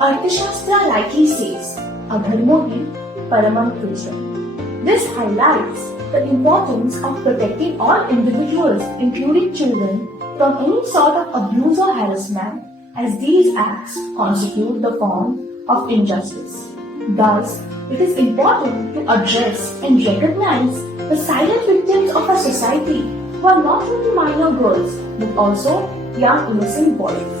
Arthashastra rightly says, Adharmo hi paramam puja. This highlights the importance of protecting all individuals, including children, from any sort of abuse or harassment, as these acts constitute the form of injustice. Thus, it is important to address and recognize the silent victims of our society who are not only minor girls but also young innocent boys.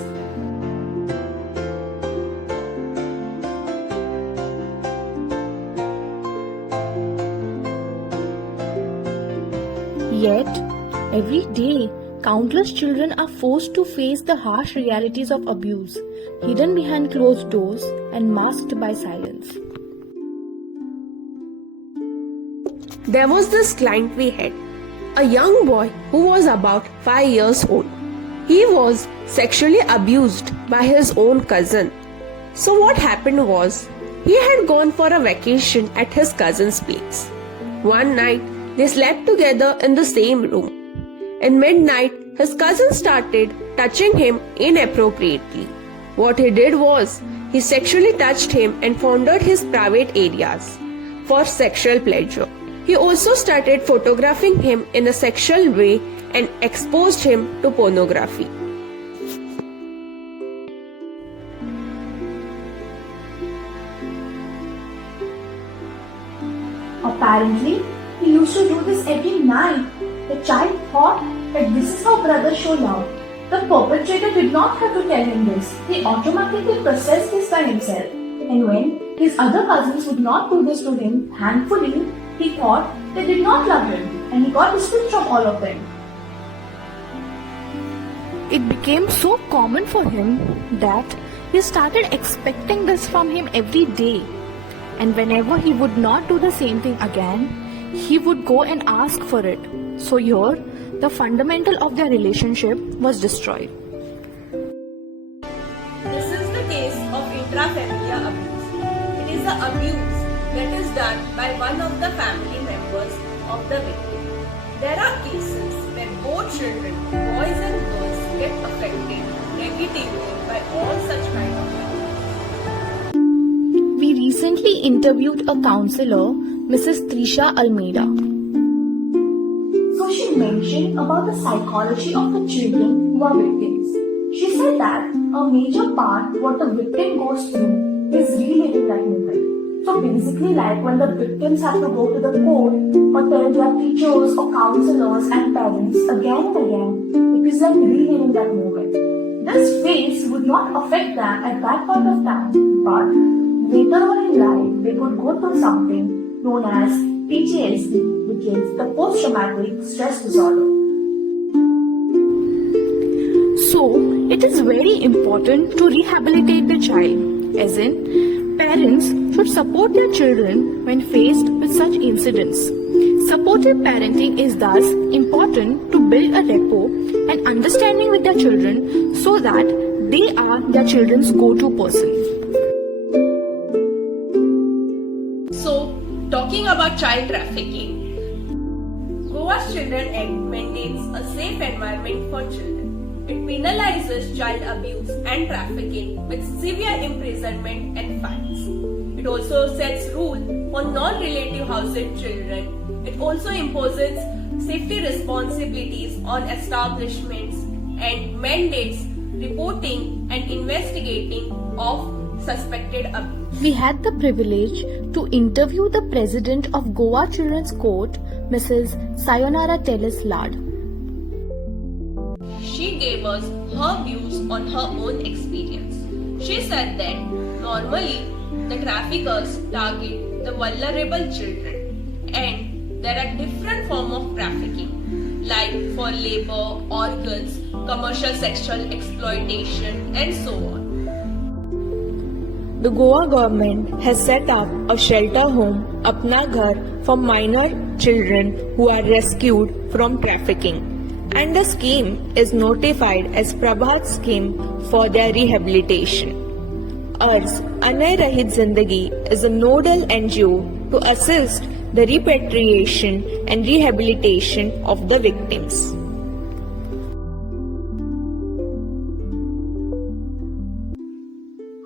Yet, every day, countless children are forced to face the harsh realities of abuse, hidden behind closed doors and masked by silence. There was this client we had, a young boy who was about 5 years old. He was sexually abused by his own cousin. So what happened was, he had gone for a vacation at his cousin's place. One night, they slept together in the same room. In midnight, his cousin started touching him inappropriately. What he did was, he sexually touched him and fondled his private areas for sexual pleasure. He also started photographing him in a sexual way and exposed him to pornography. Apparently, he used to do this every night. The child thought that this is how brothers show love. The perpetrator did not have to tell him this. He automatically processed this by himself. And when his other cousins would not do this to him, thankfully, he thought they did not love him and he got respect from all of them. It became so common for him that he started expecting this from him every day. And whenever he would not do the same thing again, he would go and ask for it. So here, the fundamental of their relationship was destroyed. This is the case of intrafamilial abuse. It is the abuse that is done by one of the family members of the victim. There are cases where both children, boys and girls, get affected negatively by all such kind of abuse. We recently interviewed a counselor, Mrs. Disha Almeida. So she mentioned about the psychology of the children who are victims. She said that a major part what the victim goes through is reliving that moment. So basically like when the victims have to go to the court or tell their teachers or counselors and parents again and again, it is like reliving that moment. This phase would not affect them at that point of time, but later on in life they could go through something known as PTSD, which is the post-traumatic stress disorder. So, it is very important to rehabilitate the child, as in, parents should support their children when faced with such incidents. Supportive parenting is thus important to build a rapport and understanding with their children so that they are their children's go-to person. So, talking about child trafficking, Goa's Children Act maintains a safe environment for children. It penalizes child abuse and trafficking with severe imprisonment and fines. It also sets rules for non-relative housed children. It also imposes safety responsibilities on establishments and mandates reporting and investigating of suspected abuse. We had the privilege to interview the president of Goa Children's Court, Mrs. Sayonara Tellis Lad. She gave us her views on her own experience. She said that normally the traffickers target the vulnerable children and there are different forms of trafficking like for labor, organs, commercial sexual exploitation and so on. The Goa government has set up a shelter home, Apna Ghar, for minor children who are rescued from trafficking. And the scheme is notified as Prabhat scheme for their rehabilitation. Ars Anay Rahit Zindagi is a nodal NGO to assist the repatriation and rehabilitation of the victims.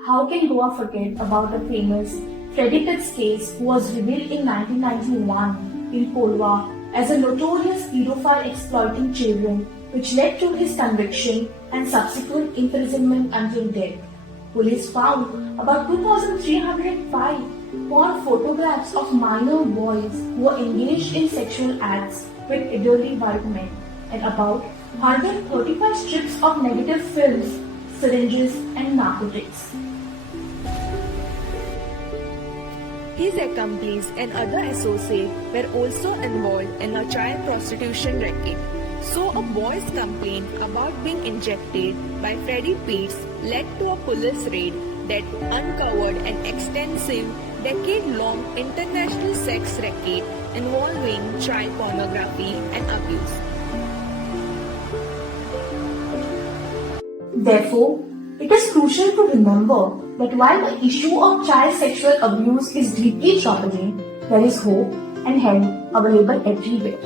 how can Goa forget about the famous Trafficking case who was revealed in 1991 in Polwa as a notorious pedophile exploiting children, which led to his conviction and subsequent imprisonment until death. Police found about 2,305 porn photographs of minor boys who were engaged in sexual acts with elderly white men and about 135 strips of negative films, syringes and narcotics. His accomplices and other associates were also involved in a child prostitution racket. So a boy's complaint about being injected by Freddie Peets led to a police raid that uncovered an extensive, decade-long international sex racket involving child pornography and abuse. Therefore, it is crucial to remember that while the issue of child sexual abuse is deeply troubling, there is hope and help available everywhere.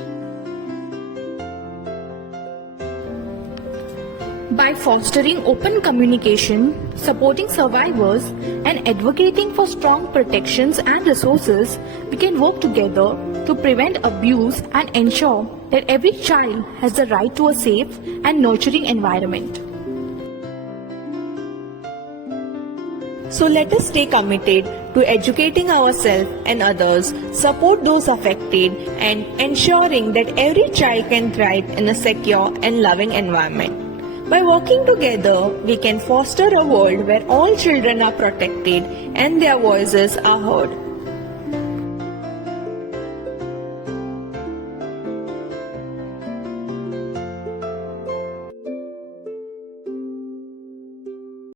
By fostering open communication, supporting survivors, and advocating for strong protections and resources, we can work together to prevent abuse and ensure that every child has the right to a safe and nurturing environment. So let us stay committed to educating ourselves and others, support those affected, and ensuring that every child can thrive in a secure and loving environment. By working together, we can foster a world where all children are protected and their voices are heard.